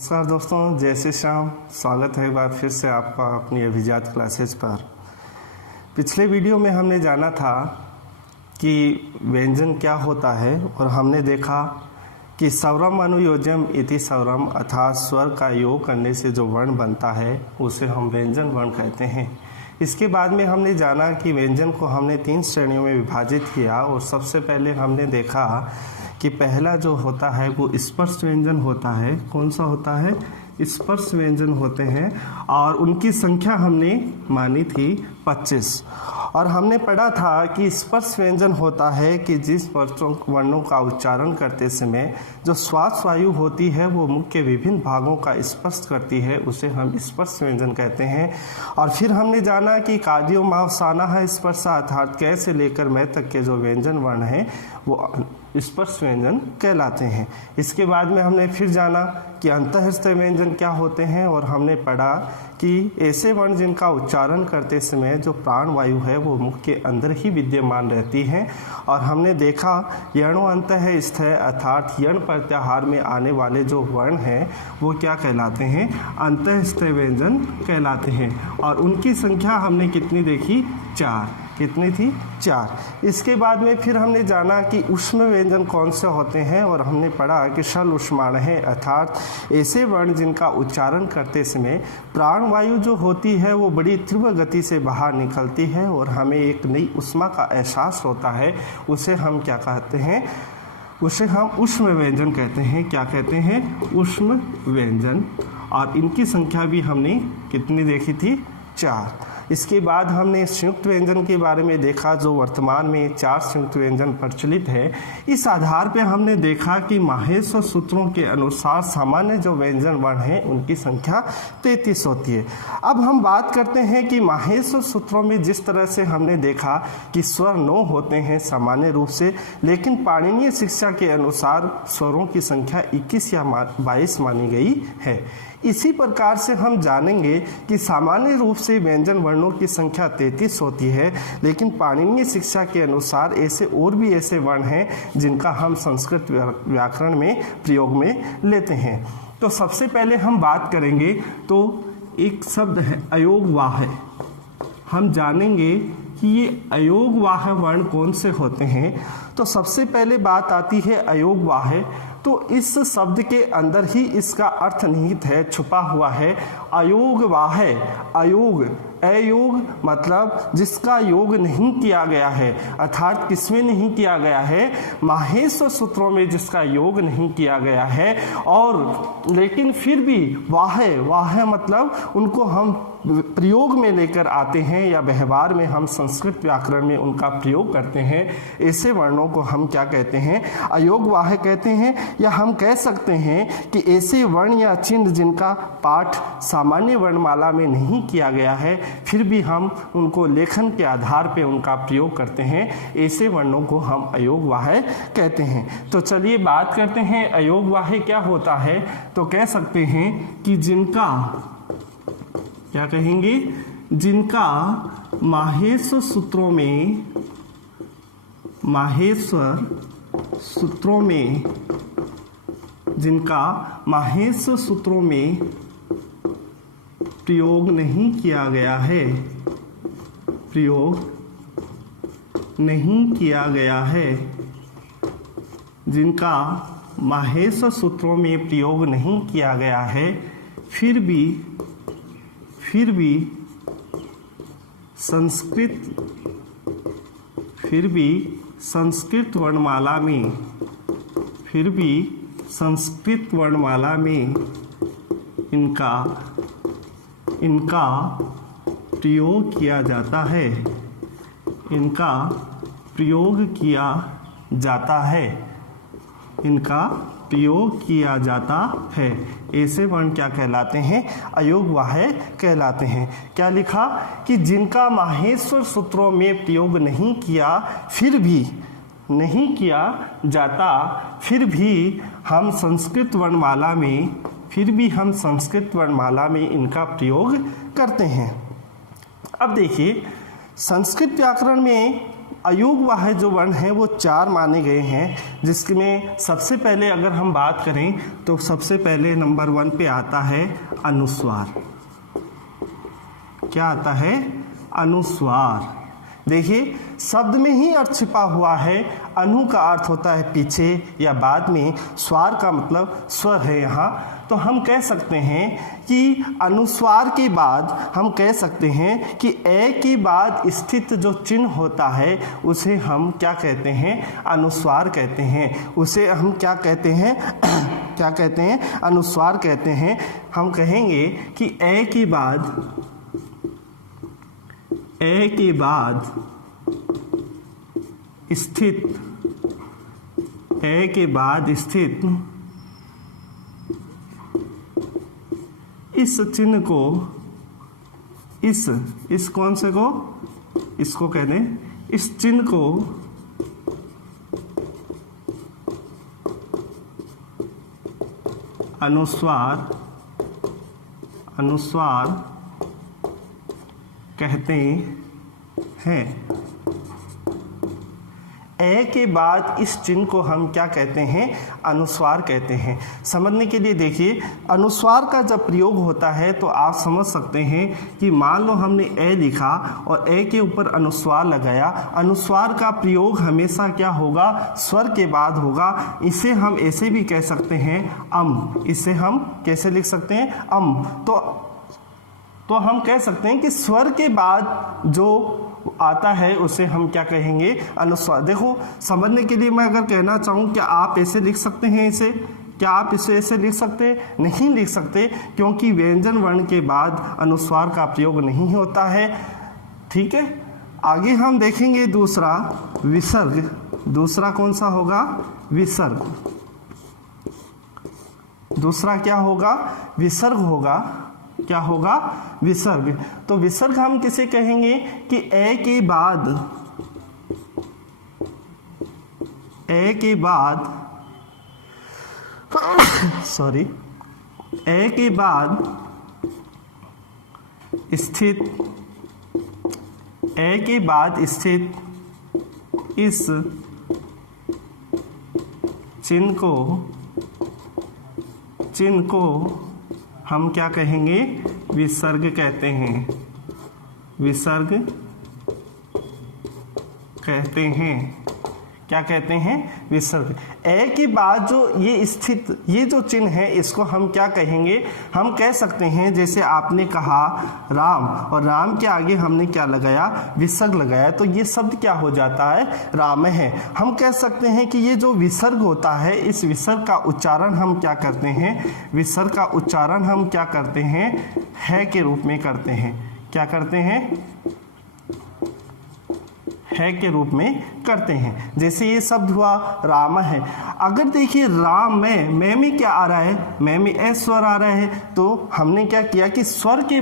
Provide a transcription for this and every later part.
नमस्कार दोस्तों, जय श्री श्याम। स्वागत है एक बार फिर से आपका अपनी अभिजात क्लासेज पर। पिछले वीडियो में हमने जाना था कि व्यंजन क्या होता है और हमने देखा कि स्वरम अनुयोज्यम इति स्वरम अर्थात स्वर का योग करने से जो वर्ण बनता है उसे हम व्यंजन वर्ण कहते हैं। इसके बाद में हमने जाना कि व्यंजन को हमने 3 श्रेणियों में विभाजित किया और सबसे पहले हमने देखा कि पहला जो होता है वो स्पर्श व्यंजन होता है। कौन सा होता है? स्पर्श व्यंजन होते हैं और उनकी संख्या हमने मानी थी 25। और हमने पढ़ा था कि स्पर्श व्यंजन होता है कि जिस वर्णों का उच्चारण करते समय जो श्वास वायु होती है वो मुख के विभिन्न भागों का स्पर्श करती है, उसे हम स्पर्श व्यंजन कहते हैं। और फिर हमने जाना कि कादियो मावसाना है स्पर्श अर्थात कै से लेकर मैं तक के जो व्यंजन वर्ण हैं वो स्पर्श व्यंजन कहलाते हैं। इसके बाद में हमने फिर जाना कि अंतःस्थय व्यंजन क्या होते हैं और हमने पढ़ा कि ऐसे वर्ण जिनका उच्चारण करते समय जो प्राण वायु है वो मुख के अंदर ही विद्यमान रहती हैं। और हमने देखा यणो अंतःस्थय अर्थात यण प्रत्याहार में आने वाले जो वर्ण हैं वो क्या कहलाते हैं? अंतःस्थय व्यंजन कहलाते हैं। और उनकी संख्या हमने कितनी देखी? 4। कितनी थी? 4। इसके बाद में फिर हमने जाना कि ऊष्म व्यंजन कौन से होते हैं और हमने पढ़ा कि शल ऊष्माण है अर्थात ऐसे वर्ण जिनका उच्चारण करते समय प्राण वायु जो होती है वो बड़ी तीव्र गति से बाहर निकलती है और हमें एक नई ऊष्मा का एहसास होता है, उसे हम क्या कहते हैं? उसे हम ऊष्म व्यंजन कहते हैं। क्या कहते हैं? ऊष्म व्यंजन। और इनकी संख्या भी हमने कितनी देखी थी? 4। इसके बाद हमने संयुक्त व्यंजन के बारे में देखा जो वर्तमान में 4 संयुक्त व्यंजन प्रचलित है। इस आधार पर हमने देखा कि माहेश्वर सूत्रों के अनुसार सामान्य जो व्यंजन वर्ण हैं उनकी संख्या 33 होती है। अब हम बात करते हैं कि माहेश्वर सूत्रों में जिस तरह से हमने देखा कि स्वर 9 होते हैं सामान्य रूप से, लेकिन पाणिनीय शिक्षा के अनुसार स्वरों की संख्या 21 या 22 मानी गई है। इसी प्रकार से हम जानेंगे कि सामान्य रूप से व्यंजन वर्णों की संख्या 33 होती है, लेकिन पाणिनीय शिक्षा के अनुसार ऐसे और भी ऐसे वर्ण हैं जिनका हम संस्कृत व्याकरण में प्रयोग में लेते हैं। तो सबसे पहले हम बात करेंगे तो एक शब्द है अयोगवाह। हम जानेंगे कि ये अयोगवाह वर्ण कौन से होते हैं। तो सबसे पहले बात आती है अयोगवाह। तो इस शब्द के अंदर ही इसका अर्थ निहित है, छुपा हुआ है। अयोगवाह, अयोग, अयोग मतलब जिसका योग नहीं किया गया है, अर्थात किसमें नहीं किया गया है? माहेश्वर सूत्रों में जिसका योग नहीं किया गया है। और लेकिन फिर भी वाह मतलब उनको हम प्रयोग में लेकर आते हैं या व्यवहार में हम संस्कृत व्याकरण में उनका प्रयोग करते हैं। ऐसे वर्णों को हम क्या कहते हैं? अयोगवाह कहते हैं। या हम कह सकते हैं कि ऐसे वर्ण या चिन्ह जिनका पाठ सामान्य वर्णमाला में नहीं किया गया है, फिर भी हम उनको लेखन के आधार पर उनका प्रयोग करते हैं, ऐसे वर्णों को हम अयोगवाह कहते हैं। तो चलिए बात करते हैं अयोगवाह क्या होता है। तो कह सकते हैं कि जिनका, क्या कहेंगे? जिनका माहेश्वर सूत्रों में जिनका माहेश्वर सूत्रों में प्रयोग नहीं किया गया है, जिनका माहेश्वर सूत्रों में प्रयोग नहीं किया गया है, फिर भी संस्कृत वर्णमाला में इनका प्रयोग किया जाता है, इनका प्रयोग किया जाता है। ऐसे वर्ण क्या कहलाते हैं? अयोगवाह कहलाते हैं। क्या लिखा? कि जिनका माहेश्वर सूत्रों में प्रयोग नहीं किया, फिर भी नहीं किया जाता, फिर भी हम संस्कृत वर्णमाला में इनका प्रयोग करते हैं। अब देखिए संस्कृत व्याकरण में अयोगवाह्य जो वर्ण हैं वो 4 माने गए हैं, जिसमें सबसे पहले अगर हम बात करें तो सबसे पहले नंबर 1 पे आता है अनुस्वार। क्या आता है? अनुस्वार। देखिए शब्द में ही अर्थ छिपा हुआ है। अनु का अर्थ होता है पीछे या बाद में, स्वार का मतलब स्वर है यहाँ। तो हम कह सकते हैं कि अनुस्वार के बाद हम कह सकते हैं कि ए के बाद स्थित जो चिन्ह होता है उसे हम क्या कहते हैं? अनुस्वार कहते हैं। उसे हम क्या कहते हैं? क्या कहते हैं? अनुस्वार कहते हैं। हम कहेंगे कि ए के बाद स्थित इस चिन्ह को, इस कौन से को, इसको कह दें, इस चिन्ह को अनुस्वार कहते हैं। ए के बाद इस चिन्ह को हम क्या कहते हैं? अनुस्वार कहते हैं। समझने के लिए देखिए, अनुस्वार का जब प्रयोग होता है तो आप समझ सकते हैं कि मान लो हमने ए लिखा और ए के ऊपर अनुस्वार लगाया। अनुस्वार का प्रयोग हमेशा क्या होगा? स्वर के बाद होगा। इसे हम ऐसे भी कह सकते हैं अम। इसे हम कैसे लिख सकते हैं? अम। तो हम कह सकते हैं कि स्वर के बाद जो आता है उसे हम क्या कहेंगे? अनुस्वार। देखो समझने के लिए मैं अगर कहना चाहूँ, क्या आप ऐसे लिख सकते हैं इसे? क्या आप इसे ऐसे लिख सकते हैं? नहीं लिख सकते, क्योंकि व्यंजन वर्ण के बाद अनुस्वार का प्रयोग नहीं होता है। ठीक है, आगे हम देखेंगे दूसरा विसर्ग। दूसरा कौन सा होगा? विसर्ग। दूसरा क्या होगा? विसर्ग होगा। क्या होगा? विसर्ग। तो विसर्ग हम किसे कहेंगे? कि ए के बाद स्थित इस चिन्ह को हम क्या कहेंगे? विसर्ग कहते हैं। विसर्ग कहते हैं। क्या कहते हैं? विसर्ग। ए के बाद जो ये स्थित ये जो चिन्ह है इसको हम क्या कहेंगे? हम कह सकते हैं, जैसे आपने कहा राम, और राम के आगे हमने क्या लगाया? विसर्ग लगाया, तो ये शब्द क्या हो जाता है? राम है। हम कह सकते हैं कि ये जो विसर्ग होता है, इस विसर्ग का उच्चारण हम क्या करते हैं? विसर्ग का उच्चारण हम क्या करते हैं? है के रूप में करते हैं। क्या करते हैं? है के रूप में करते हैं। जैसे ये शब्द हुआ राम है। अगर देखिए राम में क्या आ रहा है? में ए स्वर आ रहा है। तो हमने क्या किया कि स्वर के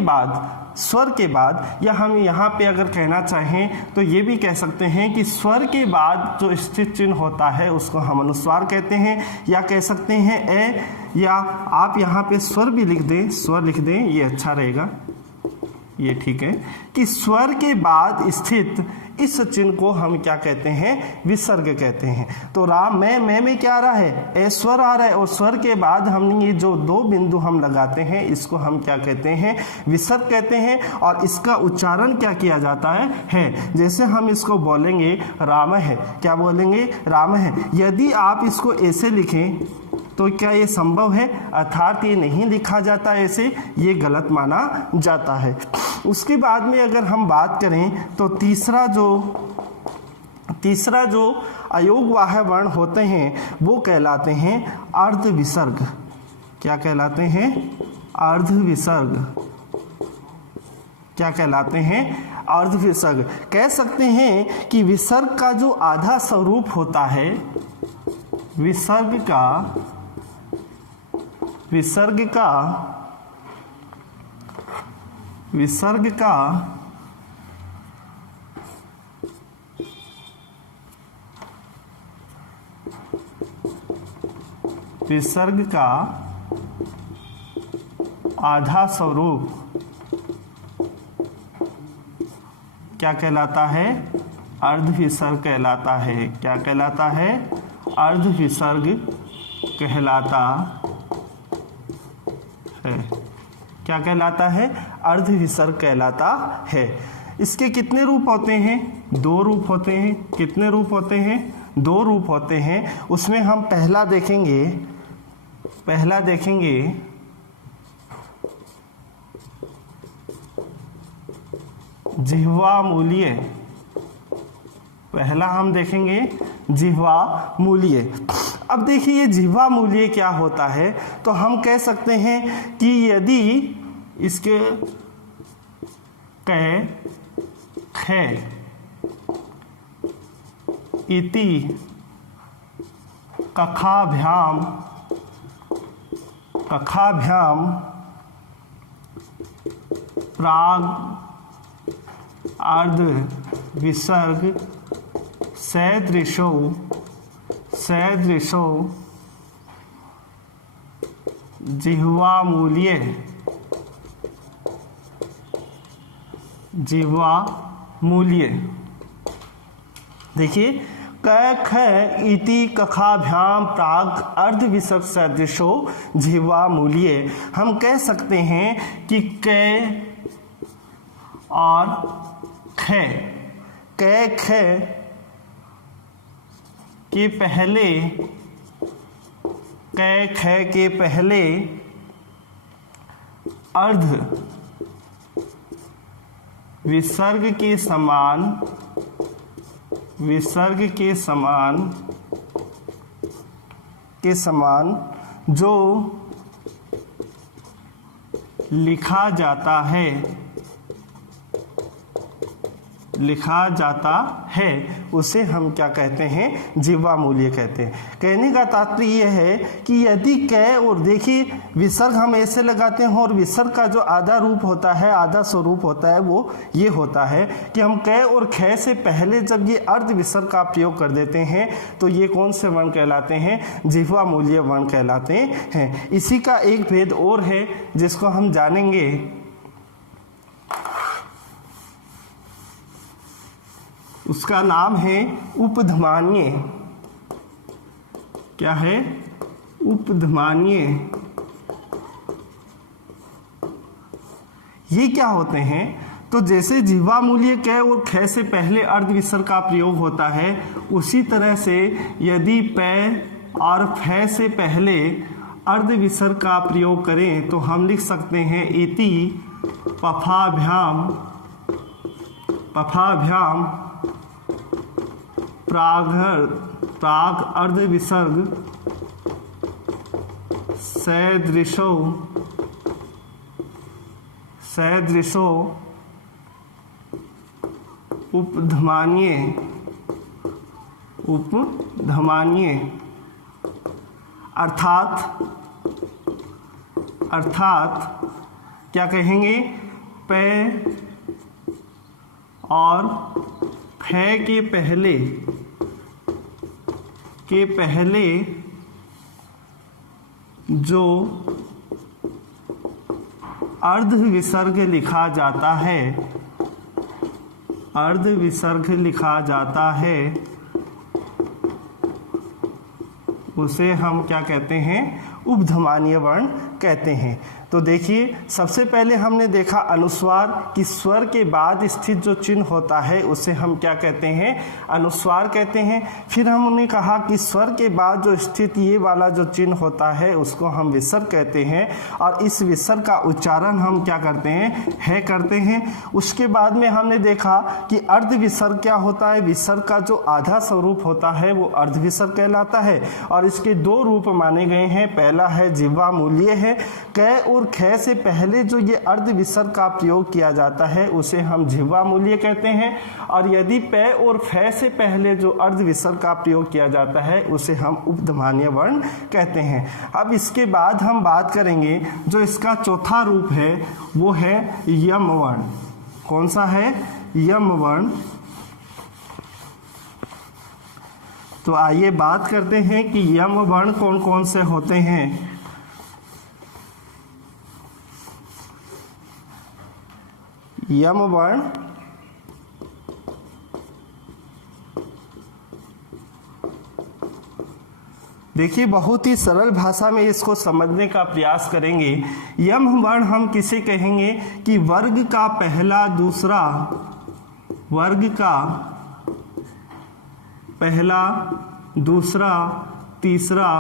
बाद, या हम यहाँ पे अगर कहना चाहें तो ये भी कह सकते हैं कि स्वर के बाद जो स्थित चिन्ह होता है उसको हम अनुस्वार कहते हैं, या कह सकते हैं ए, या आप यहाँ पे स्वर भी लिख दें, स्वर लिख दें, ये अच्छा रहेगा, ये ठीक है, कि स्वर के बाद स्थित इस चिन्ह को हम क्या कहते हैं? विसर्ग कहते हैं। तो राम में क्या आ रहा है? ए स्वर आ रहा है, और स्वर के बाद हमने ये जो 2 बिंदु हम लगाते हैं इसको हम क्या कहते हैं? विसर्ग कहते हैं। और इसका उच्चारण क्या किया जाता है। जैसे हम इसको बोलेंगे राम है। क्या बोलेंगे? राम है। यदि आप इसको ऐसे लिखें तो क्या ये संभव है? अर्थात ये नहीं लिखा जाता ऐसे, ये गलत माना जाता है। उसके बाद में अगर हम बात करें तो तीसरा जो अयोगवाह्य वर्ण होते हैं वो कहलाते हैं अर्ध विसर्ग। क्या कहलाते हैं? अर्ध विसर्ग। क्या कहलाते हैं? अर्ध विसर्ग। कह सकते हैं कि विसर्ग का जो आधा स्वरूप होता है, विसर्ग का आधा स्वरूप क्या कहलाता है? अर्ध विसर्ग कहलाता है। क्या कहलाता है? अर्ध विसर्ग कहलाता है। क्या कहलाता है? अर्ध विसर्ग कहलाता है। इसके कितने रूप होते हैं? 2 रूप होते हैं। कितने रूप होते हैं? 2 रूप होते हैं। उसमें हम पहला देखेंगे जिह्वा मूल्य। पहला हम देखेंगे जिह्वा मूल्य। अब देखिए जिह्वा मूल्य क्या होता है, तो हम कह सकते हैं कि यदि इसके कै खे इति कखाभ्याम प्राग अर्ध विसर्ग सदृशो जिह्वा मूल्य। देखिए क ख इति कखाभ्याम प्राग अर्ध विसर्ग सदृशो जिह्वा मूल्य। हम कह सकते हैं कि क और ख के पहले अर्ध विसर्ग के समान जो लिखा जाता है उसे हम क्या कहते हैं? जिह्वा मूल्य कहते हैं। कहने का तात्पर्य यह है कि यदि कै और देखिए विसर्ग हम ऐसे लगाते हैं और विसर्ग का जो आधा रूप होता है, आधा स्वरूप होता है, वो ये होता है कि हम कै और ख से पहले जब ये अर्ध विसर्ग का प्रयोग कर देते हैं तो ये कौन से वर्ण कहलाते हैं? जिह्वा मूल्य वर्ण कहलाते हैं। इसी का एक भेद और है जिसको हम जानेंगे। उसका नाम है उपधमान्य। क्या है? उपधमान्य। ये क्या होते हैं? तो जैसे जिह्वा मूल्य कै और ख से पहले अर्ध विसर्ग का प्रयोग होता है, उसी तरह से यदि पै और फै से पहले अर्ध विसर्ग का प्रयोग करें तो हम लिख सकते हैं इति पफाभ्याम प्राग अर्ध विसर्ग सदृशो उपधमान्य। अर्थात क्या कहेंगे? पै और फै के पहले जो अर्ध विसर्ग लिखा जाता है उसे हम क्या कहते हैं? उपधमान्य वर्ण कहते हैं। तो देखिए सबसे पहले हमने देखा अनुस्वार कि स्वर के बाद स्थित जो चिन्ह होता है उसे हम क्या कहते हैं? अनुस्वार कहते हैं। फिर हमने कहा कि स्वर के बाद जो स्थित ये वाला जो चिन्ह होता है उसको हम विसर्ग कहते हैं और इस विसर्ग का उच्चारण हम क्या करते हैं? है करते हैं। उसके बाद में हमने देखा कि अर्ध विसर्ग क्या होता है? विसर्ग का जो आधा स्वरूप होता है वो अर्ध विसर्ग कहलाता है और इसके 2 रूप माने गए हैं। पहला है जिह्वा मूल्य है। कै और ख से पहले जो ये अर्ध विसर्ग का प्रयोग किया जाता है उसे हम जिह्वा मूल्य कहते हैं और यदि पै और फै से पहले जो अर्ध विसर्ग का प्रयोग किया जाता है उसे हम उपधमान्य वर्ण कहते हैं। अब इसके बाद हम बात करेंगे जो इसका चौथा रूप है वो है यम वर्ण। कौन सा है? यम वर्ण। तो आइए बात करते हैं कि यम वर्ण कौन कौन से होते हैं। यम वर्ण देखिए बहुत ही सरल भाषा में इसको समझने का प्रयास करेंगे। यम वर्ण हम किसे कहेंगे कि वर्ग का पहला दूसरा, वर्ग का पहला दूसरा तीसरा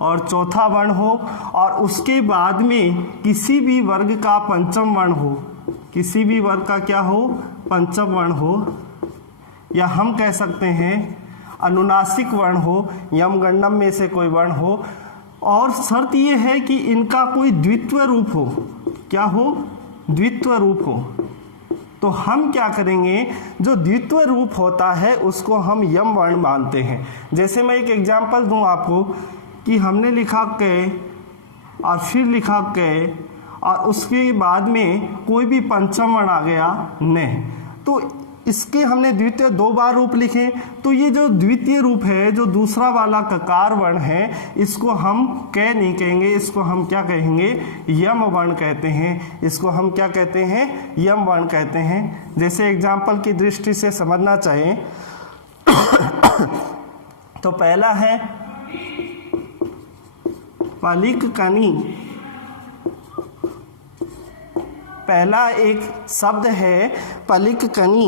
और चौथा वर्ण हो और उसके बाद में किसी भी वर्ग का पंचम वर्ण हो, किसी भी वर्ग का क्या हो, पंचम वर्ण हो, या हम कह सकते हैं अनुनासिक वर्ण हो, यम गणनम में से कोई वर्ण हो, और शर्त ये है कि इनका कोई द्वित्व रूप हो। क्या हो, द्वित्व रूप हो। तो हम क्या करेंगे, जो द्वित्व रूप होता है उसको हम यम वर्ण मानते हैं। जैसे मैं एक एग्जांपल दूं आपको कि हमने लिखा क और फिर लिखा क और उसके बाद में कोई भी पंचम वर्ण आ गया न, तो इसके हमने द्वितीय 2 बार रूप लिखे। तो ये जो द्वितीय रूप है, जो दूसरा वाला ककार वर्ण है, इसको हम क नहीं कहेंगे, इसको हम क्या कहेंगे, यम वर्ण कहते हैं। इसको हम क्या कहते हैं, यम वर्ण कहते हैं। जैसे एग्जाम्पल की दृष्टि से समझना चाहें तो पहला है पलिक कनी। पहला एक शब्द है पलिक कनी।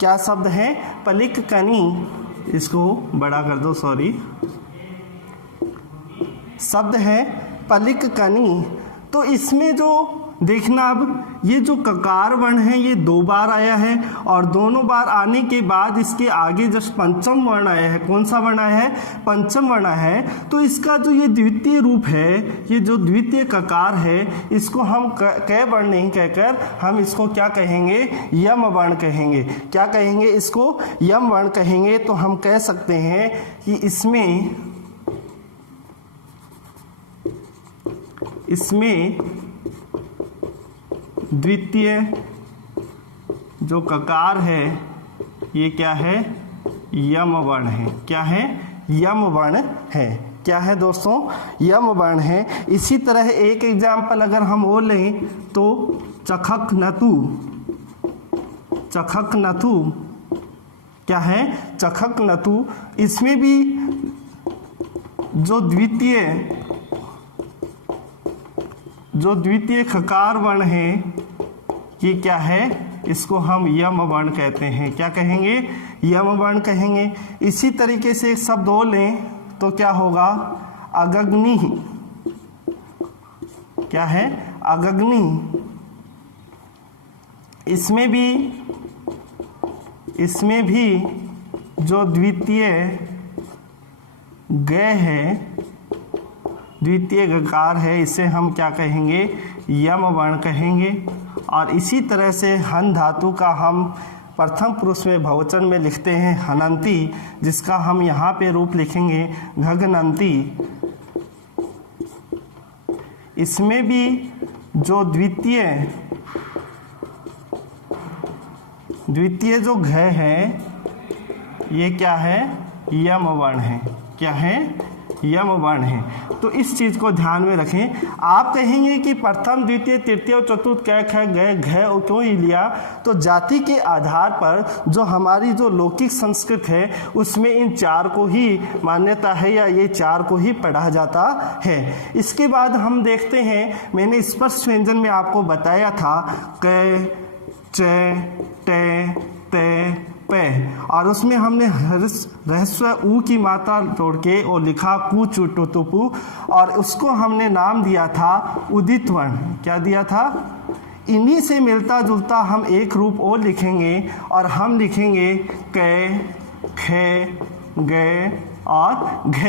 क्या शब्द है, पलिक कनी। इसको बड़ा कर दो, सॉरी, शब्द है पलिक कनी। तो इसमें जो देखना, अब ये जो ककार वर्ण है ये 2 बार आया है और दोनों बार आने के बाद इसके आगे जब पंचम वर्ण आया है, कौन सा वर्ण आया है, पंचम वर्ण आया है। तो इसका जो ये द्वितीय रूप है, ये जो द्वितीय ककार है, इसको हम क वर्ण नहीं कहकर हम इसको क्या कहेंगे, यम वर्ण कहेंगे। क्या कहेंगे, इसको यम वर्ण कहेंगे। तो हम कह सकते हैं कि इसमें द्वितीय जो ककार है ये क्या है, यम वर्ण है। क्या है, यम वर्ण है। क्या है दोस्तों, यम वर्ण है। इसी तरह एक एग्जाम्पल अगर हम वो लें तो चखक नतु। चखक नतु क्या है, चखक नतु। इसमें भी जो द्वितीय खकार वर्ण है ये क्या है, इसको हम यम वर्ण कहते हैं। क्या कहेंगे, यम वर्ण कहेंगे। इसी तरीके से एक शब्द और लें तो क्या होगा, अगग्नि। क्या है, अगग्नि। इसमें भी जो द्वितीय ग है, द्वितीय गकार है, इसे हम क्या कहेंगे, यम वर्ण कहेंगे। और इसी तरह से हन धातु का हम प्रथम पुरुष में बहुवचन में लिखते हैं हनंती, जिसका हम यहाँ पे रूप लिखेंगे घघनंती। इसमें भी जो द्वितीय जो घ है ये क्या है, यम वर्ण है। क्या है, यम वर्ण है। तो इस चीज को ध्यान में रखें। आप कहेंगे कि प्रथम द्वितीय तृतीय और चतुर्थ क ख ग घ क्यों ही लिया, तो जाति के आधार पर जो हमारी जो लौकिक संस्कृत है उसमें इन 4 को ही मान्यता है या ये 4 को ही पढ़ा जाता है। इसके बाद हम देखते हैं, मैंने स्पर्श व्यंजन में आपको बताया था क च ट त पे, और उसमें हमने ह्रस्व ऊ की मात्रा तोड़ के और लिखा कु चु टु तु पु, और उसको हमने नाम दिया था उदित वर्ण। क्या दिया था, इन्हीं से मिलता जुलता हम एक रूप और लिखेंगे और हम लिखेंगे क ख ग और घ,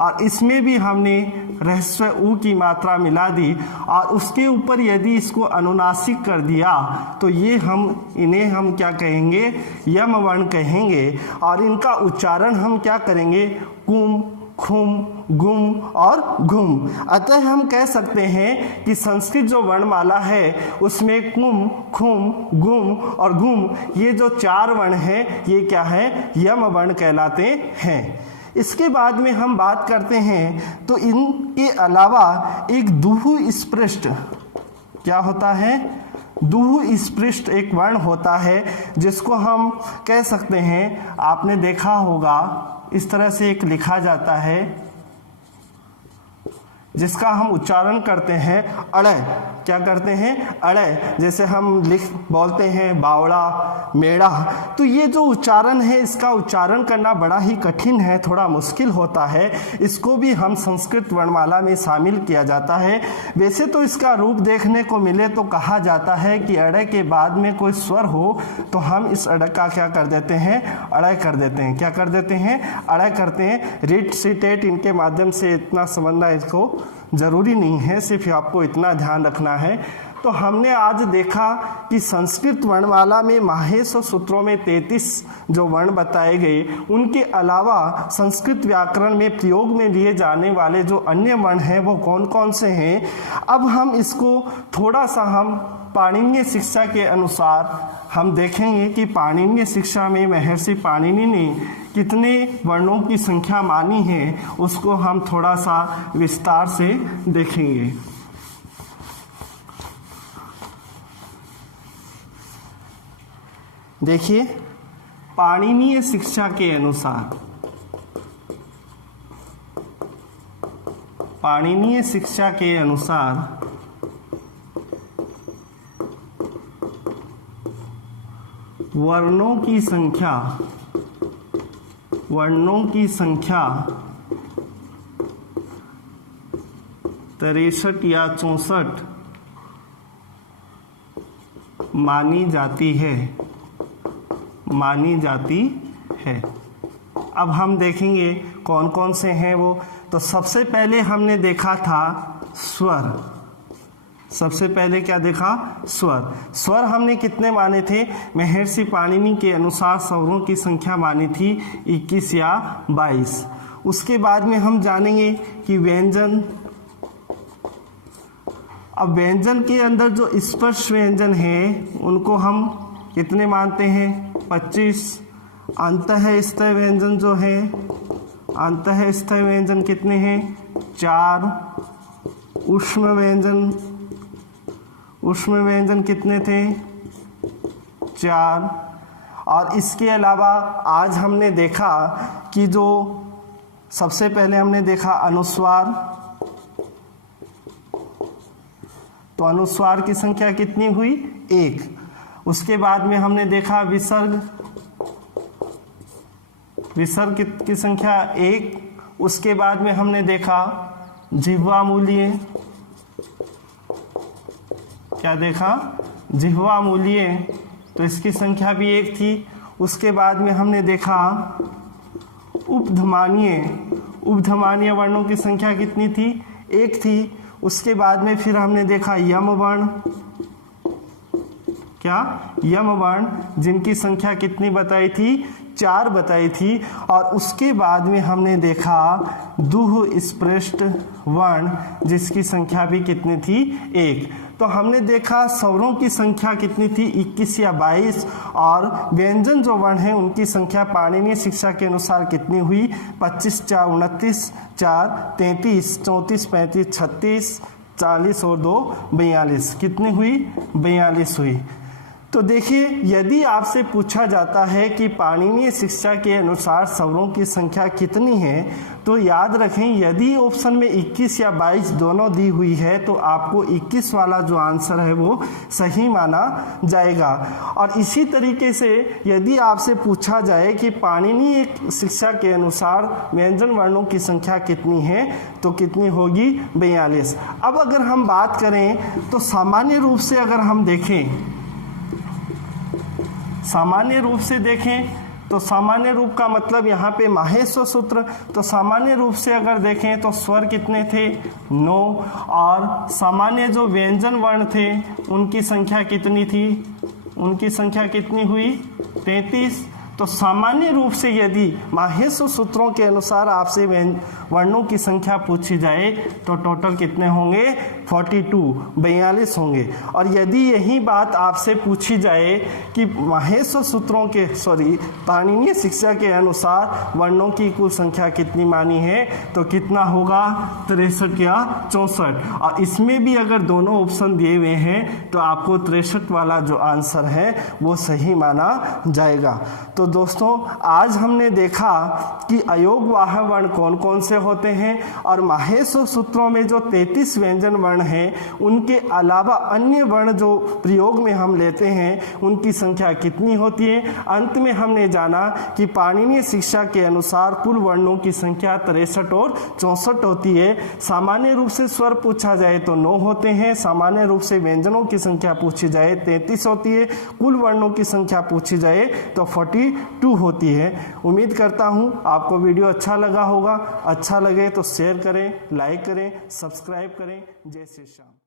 और इसमें भी हमने ह्रस्व ऊ की मात्रा मिला दी और उसके ऊपर यदि इसको अनुनासिक कर दिया तो ये इन्हें हम क्या कहेंगे, यम वर्ण कहेंगे। और इनका उच्चारण हम क्या करेंगे, कुम खुम गुम और घुम। अतः हम कह सकते हैं कि संस्कृत जो वर्णमाला है उसमें कुम खुम गुम और घुम ये जो 4 वर्ण हैं ये क्या है, यम वर्ण कहलाते हैं। इसके बाद में हम बात करते हैं तो इनके अलावा एक दुहु स्पृष्ट, क्या होता है, दुहु स्पृष्ट एक वर्ण होता है जिसको हम कह सकते हैं, आपने देखा होगा इस तरह से एक लिखा जाता है जिसका हम उच्चारण करते हैं अड़य। क्या करते हैं? अड़य। जैसे हम बोलते हैं बावड़ा, मेढ़ा। तो ये जो उच्चारण है, इसका उच्चारण करना बड़ा ही कठिन है, थोड़ा मुश्किल होता है। इसको भी हम संस्कृत वर्णमाला में शामिल किया जाता है। वैसे तो इसका रूप देखने को मिले तो कहा जाता है कि अड़य के बाद में कोई स्वर हो तो हम इस अड़य का क्या कर देते हैं? अड़य कर देते हैं। क्या कर देते हैं? अड़य करते हैं। रीट सीटेट इनके माध्यम से इतना समझना इसको जरूरी नहीं है, सिर्फ आपको इतना ध्यान रखना है। तो हमने आज देखा कि संस्कृत वर्णमाला में माहेश सूत्रों में 33 जो वर्ण बताए गए, उनके अलावा संस्कृत व्याकरण में प्रयोग में लिए जाने वाले जो अन्य वर्ण हैं वो कौन कौन से हैं। अब हम इसको थोड़ा सा हम पाणिनीय शिक्षा के अनुसार हम देखेंगे कि पाणिनीय शिक्षा में महर्षि पाणिनि ने कितने वर्णों की संख्या मानी है, उसको हम थोड़ा सा विस्तार से देखेंगे। देखिए, पाणिनीय शिक्षा के अनुसार, पाणिनीय शिक्षा के अनुसार वर्णों की संख्या 63 या 64 मानी जाती है। अब हम देखेंगे कौन कौन से हैं वो। तो सबसे पहले हमने देखा था स्वर। सबसे पहले क्या देखा? स्वर। स्वर हमने कितने माने थे? महर्षि पाणिनि के अनुसार स्वरों की संख्या मानी थी 21 या 22। उसके बाद में हम जानेंगे कि व्यंजन। अब व्यंजन के अंदर जो स्पर्श व्यंजन है उनको हम कितने मानते हैं? 25। अंतःस्थ व्यंजन जो है, अंतःस्थ व्यंजन कितने हैं? 4। ऊष्म व्यंजन कितने थे? 4। और इसके अलावा आज हमने देखा कि जो सबसे पहले हमने देखा अनुस्वार। तो अनुस्वार की संख्या कितनी हुई? 1। उसके बाद में हमने देखा विसर्ग। विसर्ग की संख्या 1। उसके बाद में हमने देखा जिह्वा मूल्य। क्या देखा? जिह्वा मूल्य। तो इसकी संख्या भी 1 थी। उसके बाद में हमने देखा उपधमानीय वर्णों की संख्या कितनी थी? 1 थी। उसके बाद में फिर हमने देखा यम वर्ण। क्या? यम वर्ण, जिनकी संख्या कितनी बताई थी? 4 बताई थी। और उसके बाद में हमने देखा दुह स्पृष्ट वर्ण, जिसकी संख्या भी कितनी थी? 1। तो हमने देखा स्वरों की संख्या कितनी थी? 21 या 22। और व्यंजन जो वर्ण हैं उनकी संख्या पाणिनीय शिक्षा के अनुसार कितनी हुई? 25 4 29 4 33 34 35 36 40 और 2 42। कितनी हुई? 42 हुई। तो देखिए, यदि आपसे पूछा जाता है कि पाणिनीय शिक्षा के अनुसार स्वरों की संख्या कितनी है, तो याद रखें यदि ऑप्शन में 21 या 22 दोनों दी हुई है तो आपको 21 वाला जो आंसर है वो सही माना जाएगा। और इसी तरीके से यदि आपसे पूछा जाए कि पाणिनीय शिक्षा के अनुसार व्यंजन वर्णों की संख्या कितनी है, तो कितनी होगी? 42। अब अगर हम बात करें तो सामान्य रूप से अगर हम देखें, सामान्य रूप से देखें तो सामान्य रूप का मतलब यहाँ पे माहेश सूत्र। तो सामान्य रूप से अगर देखें तो स्वर कितने थे? 9। और सामान्य जो व्यंजन वर्ण थे उनकी संख्या कितनी थी? उनकी संख्या कितनी हुई? 33। तो सामान्य रूप से यदि माहेश सूत्रों के अनुसार आपसे वर्णों की संख्या पूछी जाए तो टोटल कितने होंगे? 42 होंगे। और यदि यही बात आपसे पूछी जाए कि माहेश्वर सूत्रों के पाणिनीय शिक्षा के अनुसार वर्णों की कुल संख्या कितनी मानी है, तो कितना होगा 63 या 64। और इसमें भी अगर दोनों ऑप्शन दिए हुए हैं तो आपको 63 वाला जो आंसर है वो सही माना जाएगा। तो दोस्तों आज हमने देखा कि अयोगवाह वर्ण कौन कौन से होते हैं और माहेश्वर सूत्रों में जो 33 व्यंजन वर्ण हैं उनके अलावा अन्य वर्ण जो प्रयोग में हम लेते हैं उनकी संख्या कितनी होती है। अंत में हमने जाना कि पाणिनीय शिक्षा के अनुसार कुल वर्णों की संख्या 63 और 64 होती है। सामान्य रूप से स्वर पूछा जाए तो 9 होते हैं, सामान्य रूप से व्यंजनों की संख्या पूछी जाए 33 होती है, कुल वर्णों की संख्या पूछी जाए तो 42 होती है। उम्मीद करता हूँ आपको वीडियो अच्छा लगा होगा। अच्छा लगे तो शेयर करें, लाइक करें, सब्सक्राइब करें। जय श्री श्याम।